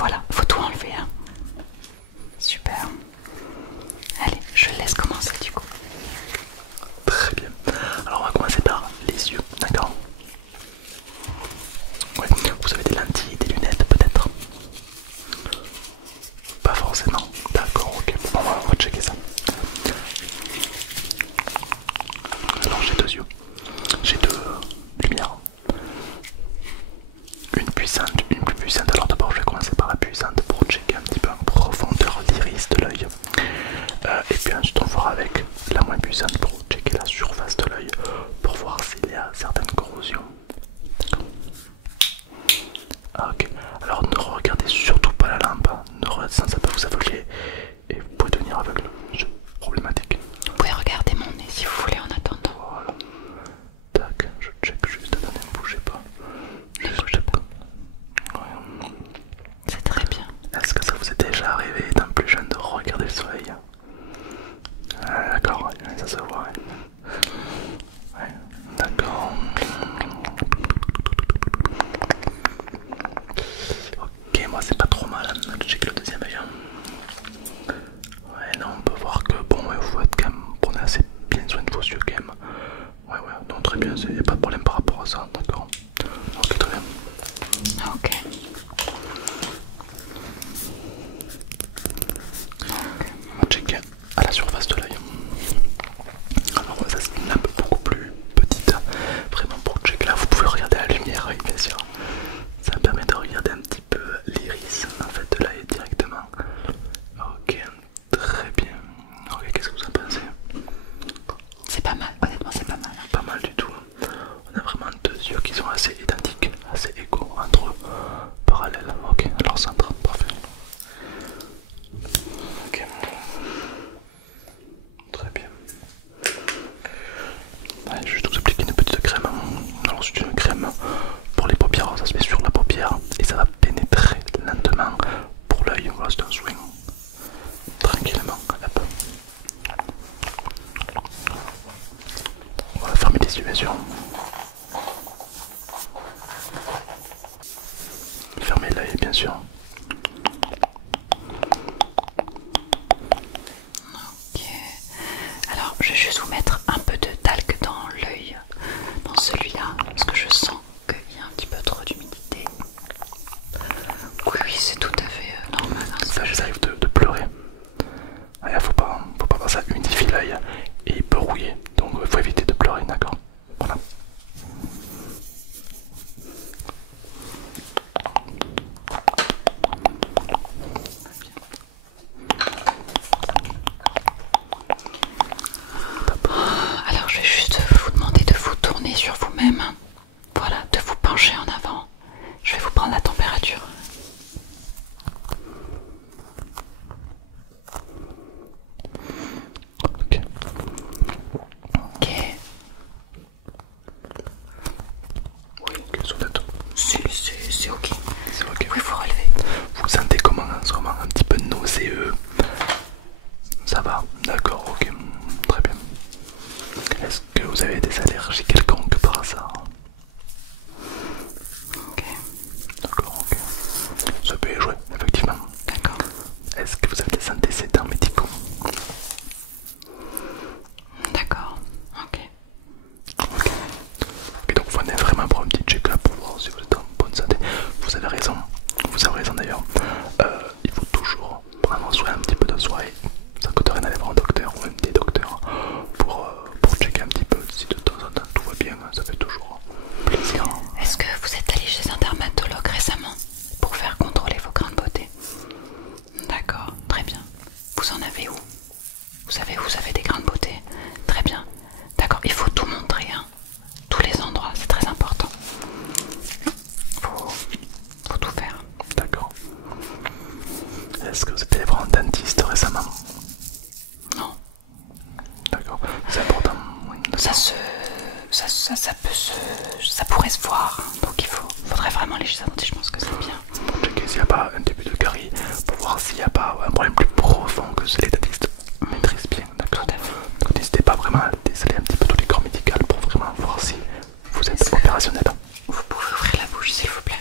Voilà, faut tout enlever, hein. Super. Allez, je laisse commencer du coup. Très bien. Alors on va commencer par les yeux, d'accord? Ouais. Vous avez des lentilles, des lunettes peut-être? Pas forcément. D'accord, ok. Bon, on va checker ça. Alors j'ai deux yeux. J'ai deux lumières. Une puissante, une plus puissante. Alors d'abord je vais commencer par la puissante pour checker un petit peu en profondeur l'iris de l'œil. Et puis ensuite on fera avec la moins puissante pour checker la surface de l'œil pour voir s'il y a certaines corrosions. Ah, ok, alors ne regardez surtout pas la lampe, hein. Ça peut vous aveugler et vous pouvez devenir aveugle. C'est problématique. Vous pouvez regarder mon nez si vous voulez en attendant. Voilà. Tac, je check juste. Attendez, ne bougez pas. Ne bougez pas. Ouais. C'est très bien. Est-ce que ça vous est déjà arrivé étant plus jeune de regarder le soleil? Ah, d'accord, ouais, ça se voit. Ouais. Ouais, d'accord. Ok, moi c'est pas trop mal. Je check le deuxième œil. Ouais, non, on peut voir que bon, ouais, vous êtes quand même, prenez assez bien soin de vos yeux quand même. Ouais, non, très bien, il n'y a pas de problème par rapport à ça, d'accord. Ok, très bien. Ok. On va checker à la surface de l'œil. Alors ça c'est une lampe beaucoup plus petite, vraiment pour checker là, vous pouvez regarder la lumière, oui, bien sûr. Ça me permet de regarder un petit peu l'iris en fait de l'œil directement. Ok, très bien. Ok, qu'est-ce que vous en pensez? C'est pas mal, honnêtement c'est pas mal. Pas mal du tout. On a vraiment deux yeux qui sont assez identiques, assez égaux entre eux, parallèles. Ok, alors centre, parfait. Ok, très bien. Allez, je vais juste vous appliquer une petite crème. Alors c'est une crème pour les paupières, ça se met sur la paupière et ça va pénétrer lentement pour l'œil. Voilà, c'est un swing. Tranquillement, hop. On va fermer les yeux bien sûr. Fermez l'œil bien sûr. Ok. Alors je vais juste vous mettre un peu de talc dans l'œil, dans celui-là, parce que je sens qu'il y a un petit peu trop d'humidité. Oui, oui, c'est tout à fait normal. Hein, Ça, j'arrive de pleurer. Ouais, faut pas faire ça, humidifie l'œil et il peut rouiller. Donc il faut éviter de pleurer, d'accord? Voilà. Alors je vais juste vous demander de vous tourner sur vous-même. Voilà, de vous pencher en avant. Je vais vous prendre la température. Ok. Ok. Oui, ok, sur tête. C'est ok. C'est ok. Vous pouvez vous relever. Vous sentez comment en ce moment? Un petit peu nauséeux? Ça va? D'accord, ok. Très bien. Est-ce que vous avez des allergies quelconques par hasard? Ok. D'accord, ok. Ça peut y jouer, effectivement. D'accord. Est-ce que vous avez des antécédents médicaux? D'accord. Ok. Ok. Et donc vous venez vraiment pour un petit check-up pour voir si vous êtes en bonne santé. Vous avez raison d'ailleurs. Il faut toujours prendre soin un petit peu de soi et ça coûte rien d'aller voir un docteur ou même des docteurs pour checker un petit peu si de temps en temps tout va bien, ça fait toujours plaisir. Est-ce que vous êtes allé chez un dermatologue récemment pour faire contrôler vos grains de beauté? D'accord, très bien. Vous en avez où? Vous savez où vous avez des grains de beauté? Très bien. D'accord, il faut tout montrer, hein. Tous les endroits, c'est très important. Faut tout faire. D'accord. Est-ce que vous êtes allé voir un dentiste récemment? Non, D'accord, c'est important. Oui, ça pourrait se voir, hein. Donc faudrait vraiment aller chez un dentiste, je pense que c'est bien. pour checker s'il n'y a pas un début de carie, pour voir s'il n'y a pas un problème plus profond que les dentistes maîtrisent bien, d'accord? Donc n'hésitez pas vraiment à déceler un petit peu tous les corps médicaux pour vraiment voir si vous êtes opérationnel. Vous pouvez ouvrir la bouche, s'il vous plaît.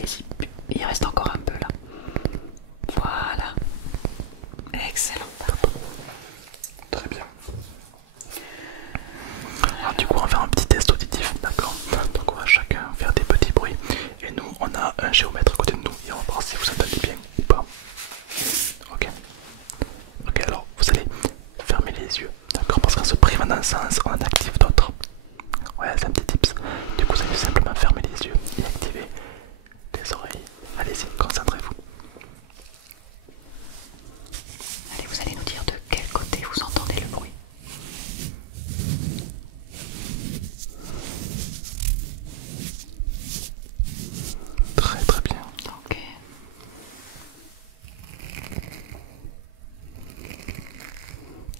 allez-y. Il reste encore un peu là. Voilà. Excellent. Très bien. Alors du coup on va faire un petit test auditif, d'accord? Donc on va chacun faire des petits bruits. Et nous on a un géomètre à côté de nous et on va voir si vous entendez bien ou pas. Ok. Ok, alors vous allez fermer les yeux, d'accord? Parce qu'en se privant d'un sens, on en active d'autres. Ouais, c'est un petit tips. Du coup vous allez simplement fermer les yeux et activer les oreilles. Allez-y, concentrez-vous. Allez, vous allez nous dire de quel côté vous entendez le bruit. Très très bien. Ok.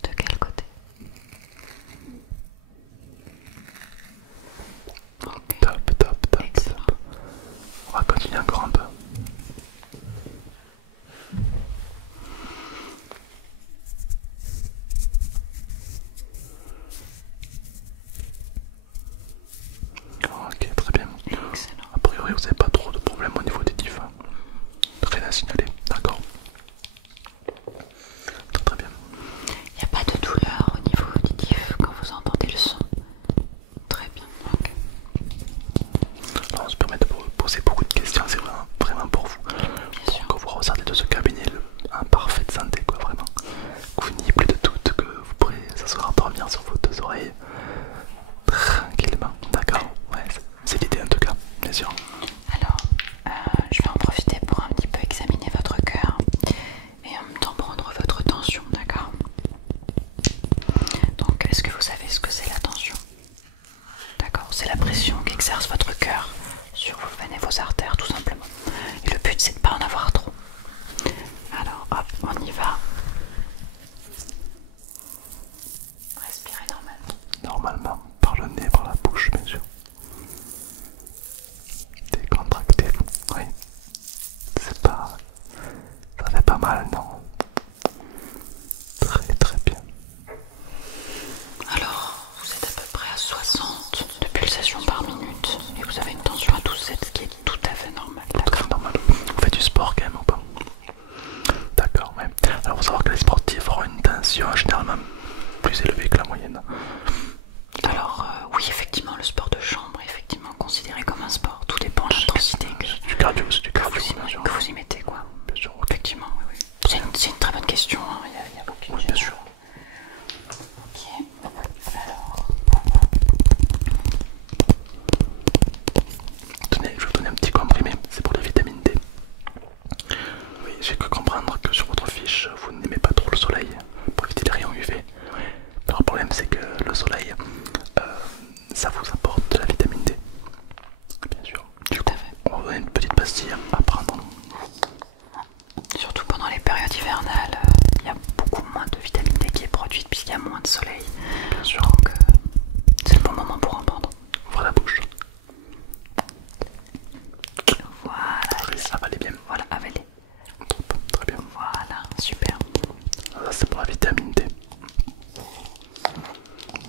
De quel côté? Ok. Top, top, top, Excellent. top. On va continuer encore un peu. Ok, très bien. Excellent. A priori, vous n'avez pas trop de problèmes au niveau des divins. Rien à signaler, d'accord? Très très bien. Il n'y a pas de douleur au niveau auditif quand vous entendez le son. Très bien. Ok. Alors, on se permet de vous poser beaucoup de questions, c'est vraiment pour vous. Bien sûr. Pour que vous ressortez de ce cabinet en parfaite santé, quoi, vraiment. Que vous n'ayez plus de doute, que vous pourrez s'asseoir, dormir sur vos deux oreilles tranquillement, d'accord? Ouais, c'est l'idée en tout cas, bien sûr. Alors, je vais en profiter pour un petit peu examiner votre cœur et en même temps prendre votre tension, d'accord? Donc, est-ce que vous savez ce que c'est la tension? D'accord, c'est la pression qu'exerce votre cœur sur vos veines et vos artères, tout simplement. Et le but, c'est de ne pas en avoir trop. Alors, hop, on y va. Respirez normalement. Normalement, par le nez, par la bouche, bien sûr. Décontracté, oui. C'est pas... Ça fait pas mal, non? Très très bien. Alors, vous êtes à peu près à 60 de pulsations par minute et vous avez une tension à 12,7, ce qui est tout à fait normal. Tout à fait normal. Vous faites du sport quand même ou pas? D'accord, ouais. Alors faut savoir que les sportifs auront une tension généralement plus élevée que la moyenne. Alors, oui, effectivement, le sport de chambre est effectivement considéré comme un sport. Tout dépend de l'intensité C'est du cardio, c'est du cardio, bien sûr. que vous y mettez, quoi. Bien sûr, Effectivement, oui, oui. C'est une très bonne question, hein. Il y a aucune oui, bien sûr. Ok, alors... Tenez, je vais vous donner un petit comprimé, c'est pour la vitamine D. Oui, j'ai cru comprendre que sur votre fiche, vous n'aimez pas trop le soleil pour éviter les rayons UV. Alors le problème c'est que le soleil, ça vous apporte de la vitamine D. Bien sûr. Du coup, on va vous donner une petite pastille à prendre. Surtout pendant les périodes hivernales, il y a beaucoup moins de vitamine D qui est produite puisqu'il y a moins de soleil. Bien sûr. Donc, c'est le bon moment pour en prendre. Ouvre la bouche. Voilà, Allez, avalez bien. voilà, avalez. Top, très bien. Voilà, super. Ça c'est pour la vitamine D.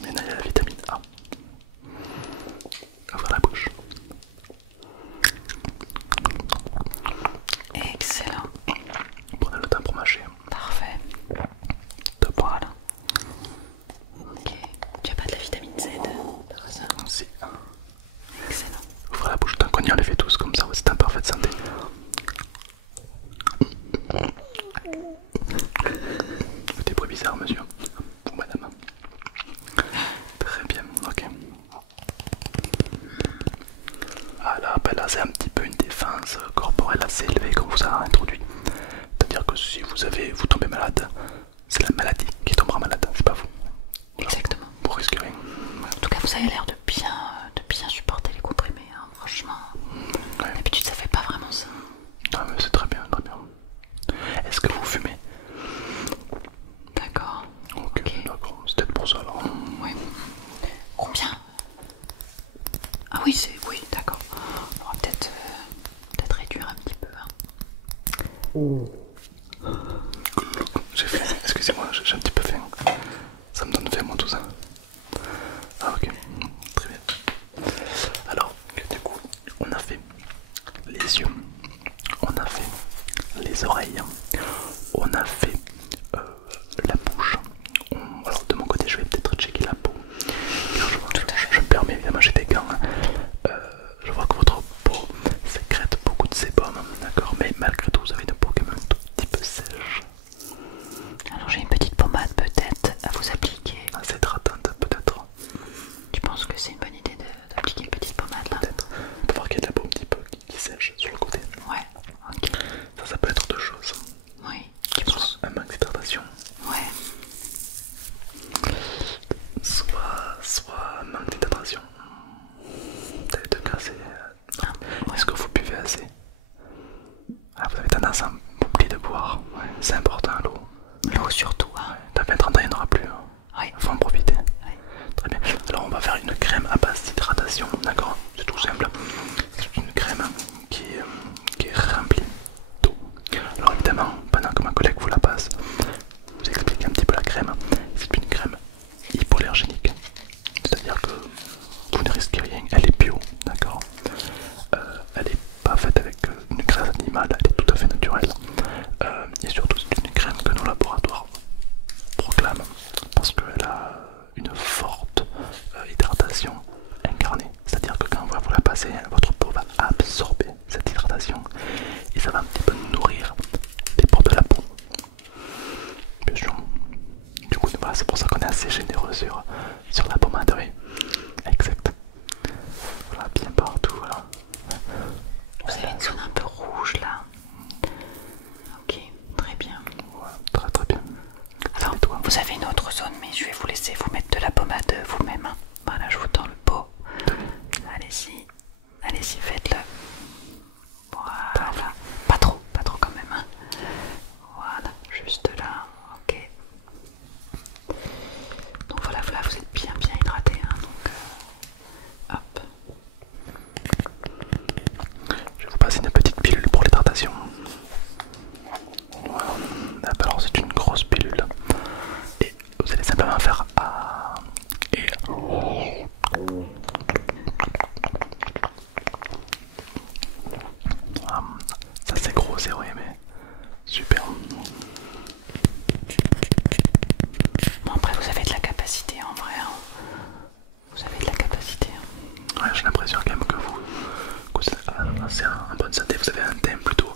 Maintenant il y a la vitamine A. Ouvre la bouche. Excellent. Prenez le temps pour mâcher. Parfait. Top. Voilà. Ok. Tu as pas de la vitamine Z par hasard? Si. Excellent. Ouvre la bouche, tant qu'on y en les fait tous comme ça, c'est en parfaite santé. Des bruits bizarres, monsieur. Ou madame. Très bien, ok. Ah là, ben là c'est un petit peu une défense corporelle assez élevée qu'on vous a introduit. C'est-à-dire que si vous tombez malade, c'est la maladie qui tombera malade, c'est pas vous. Exactement. Vous risquez rien. En tout cas, vous avez l'air de bien supporter les comprimés, hein. Franchement. Ouais. D'habitude, ça fait pas vraiment ça. Ah mais c'est très bien, très bien. Est-ce que vous fumez? D'accord. Ok, d'accord, c'est peut-être pour ça alors. Oui. Combien? Ah oui, oui, d'accord. On va peut-être réduire un petit peu, hein. J'ai faim, excusez-moi, j'ai un petit peu faim. Ça me donne faim moi tout ça. Ah ok, très bien. Alors, du coup, on a fait les yeux, on a fait les oreilles, on a fait la bouche. Alors de mon côté je vais peut-être checker la peau. Car je me permets, évidemment j'ai des gants. Je vois que votre peau sécrète beaucoup de sébum, d'accord, mais malgré tout vous avez une peau quand même un tout petit peu sèche. Alors j'ai une petite pommade peut-être à vous appliquer. Assez hydratante peut-être. Tu penses que c'est une bonne idée d'appliquer une petite pommade là? Peut-être. On peut voir qu'il y a de la peau un petit peu qui sèche sur le côté. Ouais, ok. Ça peut être deux choses. Oui, tu penses? Un manque d'hydratation. Ouais. Soit un manque d'hydratation. Dans les deux cas, c'est. Ouais. Est-ce que vous buvez assez? Ah, vous avez tendance à oublier de boire. Ouais. C'est important l'eau. L'eau surtout, hein. Dans 20-30 ans, il n'y en aura plus. Hein. Ouais. Faut en profiter. Ouais. Très bien. Alors, on va faire une crème à base d'hydratation. D'accord? C'est tout simple. C'est une crème qui est remplie d'eau. Alors, évidemment, pendant que ma collègue vous la passe, vous explique un petit peu la crème. C'est une crème hypoallergénique. C'est-à-dire que vous ne risquez rien. Elle est bio. D'accord? Elle n'est pas faite avec une graisse animale. Elle est tout à fait naturelle. Et surtout, c'est une crème que nos laboratoires proclament parce qu'elle a une forte hydratation incarnée. C'est-à-dire que quand vous la passez, votre peau va absorber cette hydratation et ça va un petit peu nourrir les pores de la peau. Bien sûr. Du coup, voilà, c'est pour ça qu'on est assez généreux sur la pommade. Oui. Exact. Voilà, bien partout. Voilà. Vous avez une zone un peu rouge là. Ok, très bien. Voilà, très très bien. Alors, vous avez une autre zone, mais je vais vous laisser vous mettre de la pommade vous-même. Hein. Voilà, je vous tends le pot. Allez-y, allez-y, faites-le. Voilà, pas trop quand même. Hein. Voilà, juste là, ok. Donc voilà, vous êtes bien hydraté. Hein, donc, hop. Je vais vous passer une petite pilule pour l'hydratation. Voilà. Alors c'est une grosse pilule. Et vous allez simplement faire A et ça c'est gros, c'est vrai, mais super. Bon, après vous avez de la capacité en vrai. Hein. Vous avez de la capacité. Hein. Ouais, j'ai l'impression quand même que vous êtes assez en bonne santé. Vous avez un teint plutôt